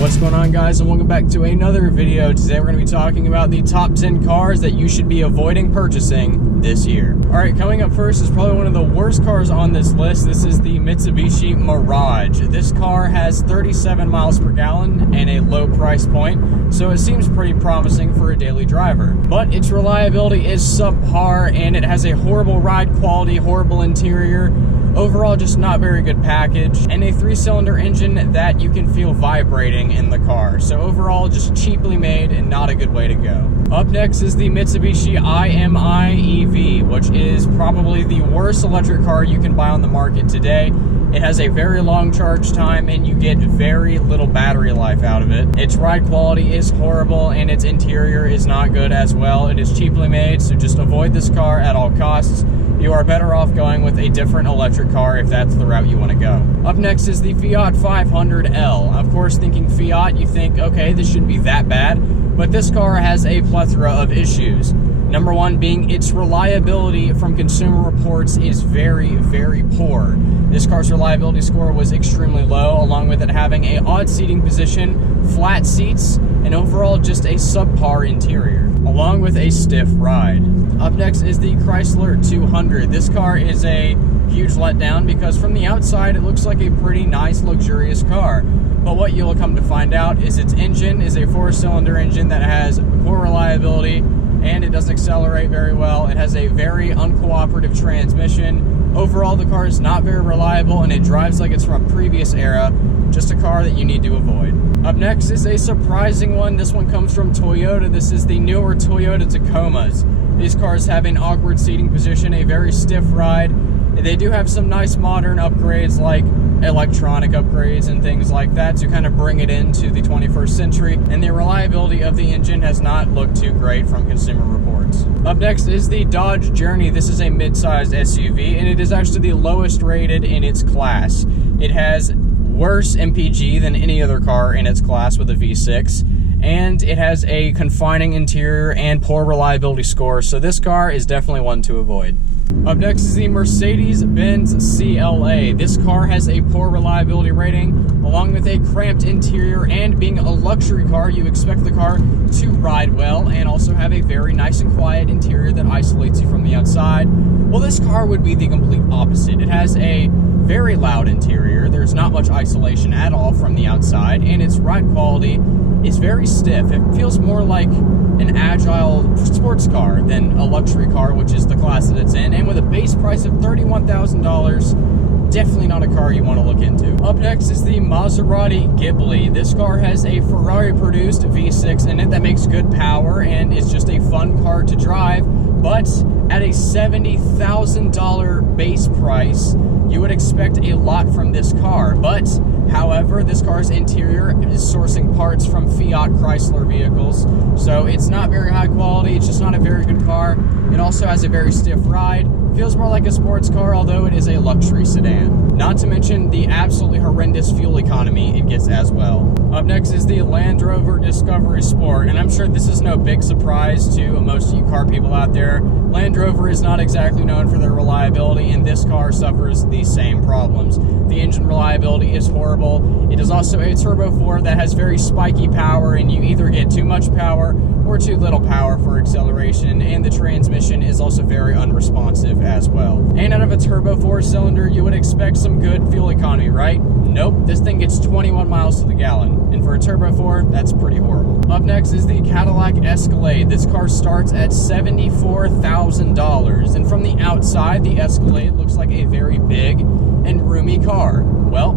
What's going on, guys, and welcome back to another video. Today we're going to be talking about the top 10 cars that you should be avoiding purchasing this year. Alright, coming up first is probably one of the worst cars on this list. This is the Mitsubishi Mirage. This car has 37 miles per gallon and a low price point, so it seems pretty promising for a daily driver. But its reliability is subpar, and it has a horrible ride quality, horrible interior, overall just not very good package, and a 3-cylinder engine that you can feel vibrating in the car. So overall just cheaply made and not a good way to go. Up next is the Mitsubishi IMI-EV, which is probably the worst electric car you can buy on the market today. It has a very long charge time and you get very little battery life out of it. Its ride quality is horrible and its interior is not good as well. It is cheaply made, so just avoid this car at all costs. You are better off going with a different electric car if that's the route you want to go. Up next is the Fiat 500L. Of course, thinking Fiat, you think, okay, this shouldn't be that bad, but this car has a plethora of issues. Number one being its reliability from Consumer Reports is very, very poor. This car's reliability score was extremely low, along with it having an odd seating position, flat seats, and overall just a subpar interior, along with a stiff ride. Up next is the Chrysler 200. This car is a huge letdown because from the outside it looks like a pretty nice, luxurious car. But what you'll come to find out is its engine is a 4-cylinder engine that has poor reliability, and it doesn't accelerate very well. It has a very uncooperative transmission. Overall, the car is not very reliable and it drives like it's from a previous era. Just a car that you need to avoid. Up next is a surprising one. This one comes from Toyota. This is the newer Toyota Tacomas. These cars have an awkward seating position, a very stiff ride. They do have some nice modern upgrades like electronic upgrades and things like that to kind of bring it into the 21st century, and the reliability of the engine has not looked too great from Consumer Reports. Up next is the Dodge Journey. This is a mid-sized SUV, and it is actually the lowest rated in its class. It has worse MPG than any other car in its class with a V6, and it has a confining interior and poor reliability score, so this car is definitely one to avoid. Up next is the Mercedes-Benz CLA. This car has a poor reliability rating, along with a cramped interior, and being a luxury car, you expect the car to ride well and also have a very nice and quiet interior that isolates you from the outside. Well, this car would be the complete opposite. It has a very loud interior, there's not much isolation at all from the outside, and its ride quality is very stiff. It feels more like an agile sports car than a luxury car, which is the class that it's in, and with a base price of $31,000, definitely not a car you want to look into. Up next is the Maserati GHIBLI. This car has a Ferrari-produced V6 in it that makes good power and is just a fun car to drive, but at a $70,000 base price, you would expect a lot from this car. But however, this car's interior is sourcing parts from Fiat Chrysler vehicles, so it's not very high quality. It's just not a very good car. It also has a very stiff ride. Feels more like a sports car, although it is a luxury sedan. Not to mention the absolutely horrendous fuel economy it gets as well. Up next is the Land Rover Discovery Sport, and I'm sure this is no big surprise to most of you car people out there. Land Rover is not exactly known for their reliability, and this car suffers the same problems. The engine reliability is horrible. It is also a Turbo 4 that has very spiky power, and you either get too much power or too little power for acceleration, and the transmission is also very unresponsive as well. And out of a Turbo 4-cylinder, you would expect some good fuel economy, right? Nope, this thing gets 21 miles to the gallon, and for a Turbo 4, that's pretty horrible. Up next is the Cadillac Escalade. This car starts at $74,000, and from the outside, the Escalade looks like a very big and roomy car. Well,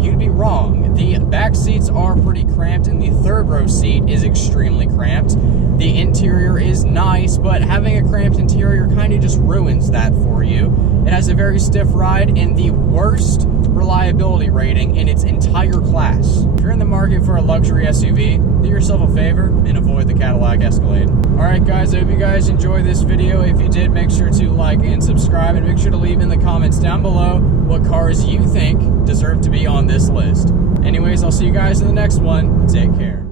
you'd be wrong. The back seats are pretty cramped, and the third row seat is extremely cramped. The interior is nice, but having a cramped interior kind of just ruins that for you. It has a very stiff ride and the worst reliability rating in its entire class. If you're in the market for a luxury SUV, do yourself a favor and avoid the Cadillac Escalade. Alright guys, I hope you guys enjoyed this video. If you did, make sure to like and subscribe, and make sure to leave in the comments down below what cars you think deserve to be on this list. Anyways, I'll see you guys in the next one. Take care.